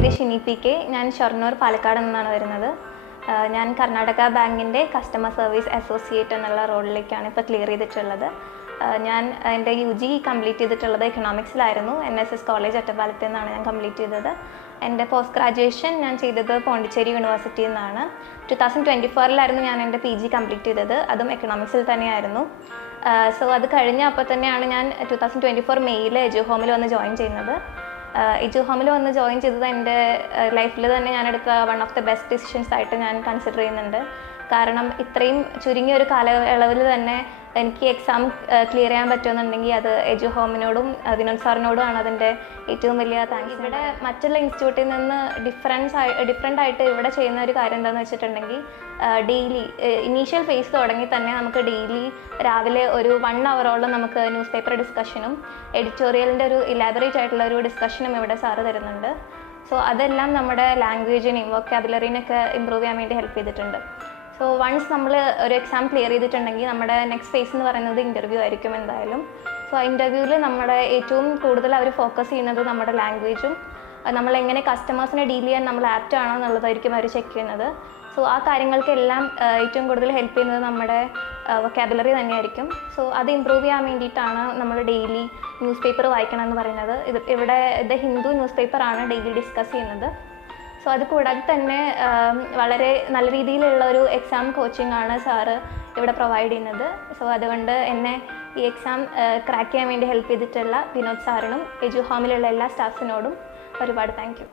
പേര് Shini P K. ഞാൻ ഷൊർണൂർ പാലക്കാട് നിന്നാണ് വരുന്നത്. ഞാൻ കർണാടക ബാങ്കിൻ്റെ കസ്റ്റമർ സർവീസ് അസോസിയേറ്റ് എന്നുള്ള റോളിലേക്കാണ് ഇപ്പോൾ ക്ലിയർ ചെയ്തിട്ടുള്ളത്. ഞാൻ എൻ്റെ UG കംപ്ലീറ്റ് ചെയ്തിട്ടുള്ളത് എക്കണോമിക്സിലായിരുന്നു. NSS കോളേജ് ഒറ്റപ്പാലത്ത് നിന്നാണ് ഞാൻ കംപ്ലീറ്റ് ചെയ്തത്. എൻ്റെ പോസ്റ്റ് ഗ്രാജുവേഷൻ ഞാൻ ചെയ്തത് പോണ്ടിച്ചേരി യൂണിവേഴ്സിറ്റിയിൽ നിന്നാണ്. 2024 ഞാൻ എൻ്റെ PG കംപ്ലീറ്റ് ചെയ്തത്. അതും എക്കണോമിക്സിൽ തന്നെയായിരുന്നു. സോ അത് കഴിഞ്ഞ അപ്പോൾ തന്നെയാണ് ഞാൻ 2024 മെയ്യിൽ എജുഹോമിൽ വന്ന് ജോയിൻ ചെയ്യുന്നത്. എജുഹോമിൽ വന്ന് ജോയിൻ ചെയ്തത് എൻ്റെ ലൈഫിൽ തന്നെ ഞാനെടുത്ത one of the best decisions ആയിട്ട് ഞാൻ കൺസിഡർ ചെയ്യുന്നുണ്ട്. കാരണം ഇത്രയും ചുരുങ്ങിയ ഒരു കാലയളവിൽ തന്നെ എനിക്ക് എക്സാം ക്ലിയർ ചെയ്യാൻ പറ്റുമെന്നുണ്ടെങ്കിൽ അത് എജുഹോമിനോടും വിനോദ് സാറിനോടുമാണ് അതിൻ്റെ ഏറ്റവും വലിയ താങ്ക്സ്. ഇവിടെ മറ്റുള്ള ഇൻസ്റ്റിറ്റ്യൂട്ടിൽ നിന്ന് ഡിഫറെൻ്റ് ആയിട്ട് ഇവിടെ ചെയ്യുന്ന ഒരു കാര്യം എന്താണെന്ന് വെച്ചിട്ടുണ്ടെങ്കിൽ ഡെയിലി ഇനീഷ്യൽ ഫേസ് തുടങ്ങി തന്നെ നമുക്ക് ഡെയിലി രാവിലെ ഒരു 1 അവറോളം നമുക്ക് ന്യൂസ് പേപ്പർ ഡിസ്കഷനും എഡിറ്റോറിയലിൻ്റെ ഒരു ഇലാബറേറ്റ് ആയിട്ടുള്ള ഒരു ഡിസ്കഷനും ഇവിടെ സാറ് തരുന്നുണ്ട്. സോ അതെല്ലാം നമ്മുടെ ലാംഗ്വേജിനെയും വൊക്കാബുലറിനെയൊക്കെ ഇമ്പ്രൂവ് ചെയ്യാൻ വേണ്ടി ഹെൽപ്പ് ചെയ്തിട്ടുണ്ട്. സോ വൺസ് നമ്മൾ ഒരു എക്സാം ക്ലിയർ ചെയ്തിട്ടുണ്ടെങ്കിൽ നമ്മുടെ നെക്സ്റ്റ് ഫേസ് എന്ന് പറയുന്നത് ഇൻ്റർവ്യൂ ആയിരിക്കും എന്തായാലും. സോ ആ ഇൻ്റർവ്യൂവിൽ നമ്മുടെ ഏറ്റവും കൂടുതൽ അവർ ഫോക്കസ് ചെയ്യുന്നത് നമ്മുടെ ലാംഗ്വേജും നമ്മളെങ്ങനെ കസ്റ്റമേഴ്സിനെ ഡീൽ ചെയ്യാൻ നമ്മൾ ആപ്റ്റ് ആണോ എന്നുള്ളതായിരിക്കും അവർ ചെക്ക് ചെയ്യുന്നത്. സോ ആ കാര്യങ്ങൾക്കെല്ലാം ഏറ്റവും കൂടുതൽ ഹെൽപ്പ് ചെയ്യുന്നത് നമ്മുടെ വൊക്കാബുലറി തന്നെയായിരിക്കും. സോ അത് ഇമ്പ്രൂവ് ചെയ്യാൻ വേണ്ടിയിട്ടാണ് നമ്മൾ ഡെയിലി ന്യൂസ് പേപ്പർ വായിക്കണം എന്ന് പറയുന്നത്. ഇവിടെ ദ ഹിന്ദു ന്യൂസ് പേപ്പറാണ് ഡെയിലി ഡിസ്കസ് ചെയ്യുന്നത്. സോ അത് കൂടാതെ തന്നെ വളരെ നല്ല രീതിയിലുള്ള ഒരു എക്സാം കോച്ചിങ് ആണ് സാറ് ഇവിടെ പ്രൊവൈഡ് ചെയ്യുന്നത്. സോ അതുകൊണ്ട് എന്നെ ഈ എക്സാം ക്രാക്ക് ചെയ്യാൻ വേണ്ടി ഹെൽപ്പ് ചെയ്തിട്ടുള്ള വിനോദ് സാറിനും എജുഹോമിലുള്ള എല്ലാ സ്റ്റാഫിനോടും ഒരുപാട് താങ്ക് യു.